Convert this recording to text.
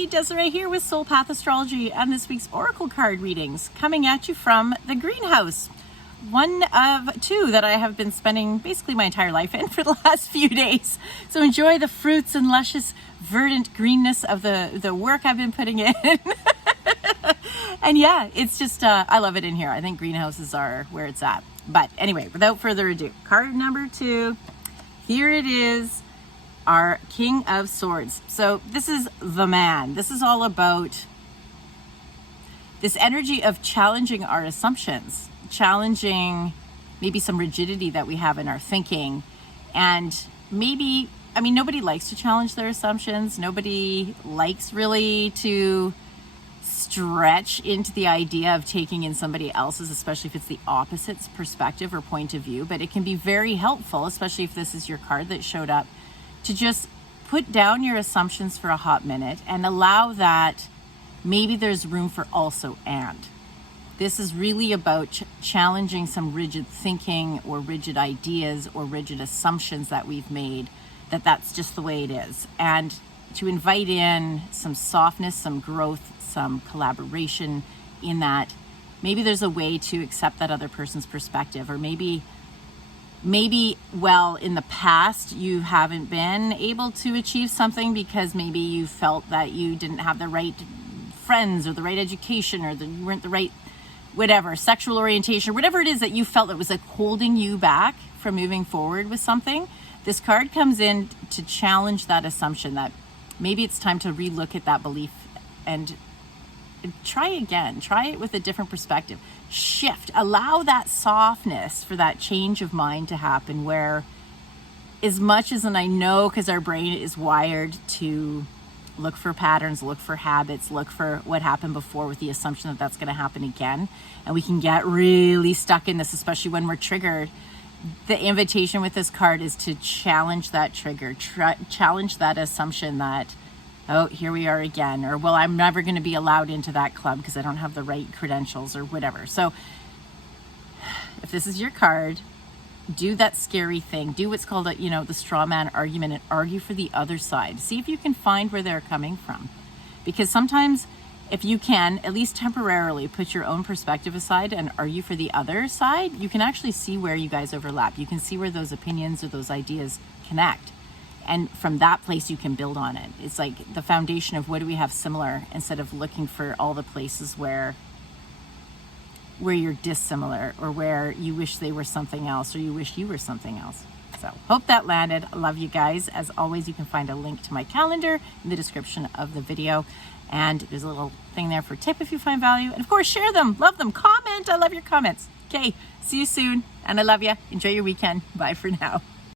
Hey, Desiree here with Soul Path Astrology and this week's Oracle card readings coming at you from the greenhouse. One of two that I have been spending basically my entire life in for the last few days. So enjoy the fruits and luscious verdant greenness of the work I've been putting in. And yeah, it's just, I love it in here. I think greenhouses are where it's at. But anyway, without further ado, card number 2, here it is. Our King of Swords. So this is the man. This is all about this energy of challenging our assumptions, challenging maybe some rigidity that we have in our thinking. And maybe, I mean, nobody likes to challenge their assumptions. Nobody likes really to stretch into the idea of taking in somebody else's, especially if it's the opposite's perspective or point of view. But it can be very helpful, especially if this is your card that showed up, to just put down your assumptions for a hot minute and allow that maybe there's room for also and. This is really about challenging some rigid thinking or rigid ideas or rigid assumptions that we've made, that's just the way it is. And to invite in some softness, some growth, some collaboration in that. Maybe there's a way to accept that other person's perspective, or maybe, well, in the past, you haven't been able to achieve something because maybe you felt that you didn't have the right friends or the right education or you weren't the right, whatever, sexual orientation, whatever it is that you felt that was like holding you back from moving forward with something. This card comes in to challenge that assumption that maybe it's time to relook at that belief and try again, try it with a different perspective, shift, allow that softness for that change of mind to happen, where as much as, and I know because our brain is wired to look for patterns, look for habits, look for what happened before with the assumption that that's going to happen again. And we can get really stuck in this, especially when we're triggered. The invitation with this card is to challenge that trigger, challenge that assumption that, oh, here we are again, or, well, I'm never going to be allowed into that club because I don't have the right credentials or whatever. So if this is your card, do that scary thing. Do what's called the straw man argument and argue for the other side. See if you can find where they're coming from. Because sometimes if you can, at least temporarily, put your own perspective aside and argue for the other side, you can actually see where you guys overlap. You can see where those opinions or those ideas connect. And from that place, you can build on it. It's like the foundation of what do we have similar, instead of looking for all the places where you're dissimilar, or where you wish they were something else, or you wish you were something else. So hope that landed. I love you guys. As always, you can find a link to my calendar in the description of the video. And there's a little thing there for tip if you find value. And of course, share them, love them, comment. I love your comments. Okay, see you soon. And I love you. Enjoy your weekend. Bye for now.